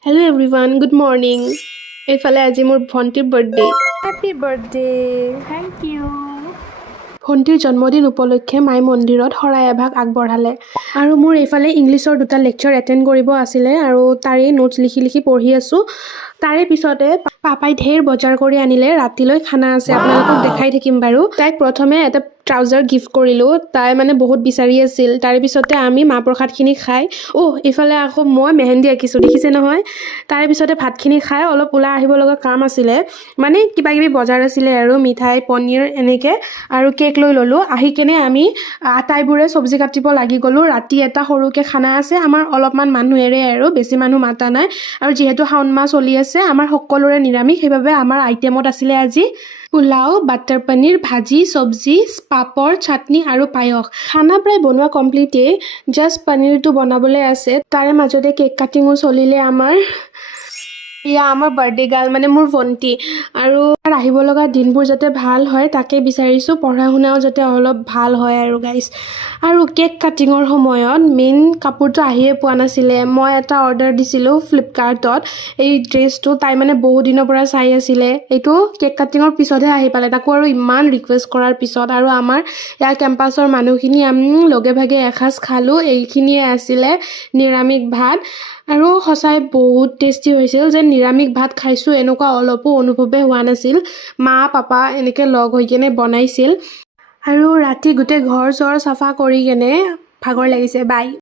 Hello everyone, good morning. এইফালে আজি মোৰ ভণ্টিৰ birthday. Happy birthday. Thank you. ভণ্টিৰ জন্মদিন উপলক্ষে মাই মন্দিৰত শৰাই এভাগ আগবঢ়ালে আৰু মোৰ এইফালে ইংলিছৰ দুটা লেকচাৰ এটেণ্ড কৰিব আছিলে আৰু তাৰে নোটছ লিখি পঢ়ি আছোঁ। তাৰে পিছতে পাপাই ঢেৰ বজাৰ কৰি আনিলে, ৰাতিলৈ খানা আছে, আপোনালোকক দেখাই থাকিম বাৰু। তাইক প্ৰথমে এটা ট্ৰাউজাৰ গিফ্ট কৰিলোঁ, তাই মানে বহুত বিচাৰি আছিল। তাৰে পিছতে আমি মাহ প্ৰসাদখিনি খাই এইফালে আকৌ মই মেহেন্দি আঁকিছোঁ, দেখিছে নহয়। তাৰে পিছতে ভাতখিনি খাই অলপ ওলাই আহিব লগা কাম আছিলে, মানে কিবা কিবি বজাৰ আছিলে আৰু মিঠাই পনীৰ এনেকৈ আৰু কেক লৈ ল'লোঁ। আহি কেনে আমি আটাইবোৰে চব্জি কাটিব লাগি গ'লোঁ। ৰাতি এটা সৰুকৈ খানা আছে আমাৰ, অলপমান মানুহেৰে আৰু বেছি মানুহ মাতা নাই। আৰু যিহেতু শাওণ মাহ চলি আছে, আমাৰ সকলোৰে নিৰামিষ, সেইবাবে আমাৰ আইটেমত আছিলে আজি পোলাও, বাটাৰ পনীৰ, ভাজি, চব্জি, পাপৰ, চাটনি আৰু পায়স। খানা প্ৰায় বনোৱা কমপ্লিটেই, জাষ্ট পনীৰটো বনাবলৈ আছে। তাৰে মাজতে কেক কাটিঙো চলিলে আমাৰ। এয়া আমাৰ বাৰ্থডে গাৰ্ল, মানে মোৰ ভণ্টি। আৰু তাৰ আহিব লগা দিনবোৰ যাতে ভাল হয় তাকে বিচাৰিছোঁ, পঢ়া শুনাও যাতে অলপ ভাল হয় আৰু গাইজ। আৰু কেক কাটিঙৰ সময়ত মেইন কাপোৰটো আহিয়ে পোৱা নাছিলে। মই এটা অৰ্ডাৰ দিছিলোঁ ফ্লিপকাৰ্টত, এই ড্ৰেছটো তাই মানে বহুত দিনৰ পৰা চাই আছিলে। এইটো কেক কাটিঙৰ পিছতহে আহি পালে, তাকো আৰু ইমান ৰিকুৱেষ্ট কৰাৰ পিছত। আৰু আমাৰ ইয়াৰ কেম্পাছৰ মানুহখিনি আমি লগে ভাগে এসাঁজ খালোঁ। এইখিনিয়ে আছিলে নিৰামিষ ভাত আৰু সঁচাই বহুত টেষ্টি হৈছিল। যেন নিৰামিষ ভাত খাইছোঁ এনেকুৱা অলপো অনুভৱে হোৱা নাছিল। মা পাপা এনেকৈ লগ হৈ কেনে বনাইছিল আৰু ৰাতি গোটেই ঘৰ চৰ চাফা কৰি কেনে ভাগৰ লাগিছে। বাই।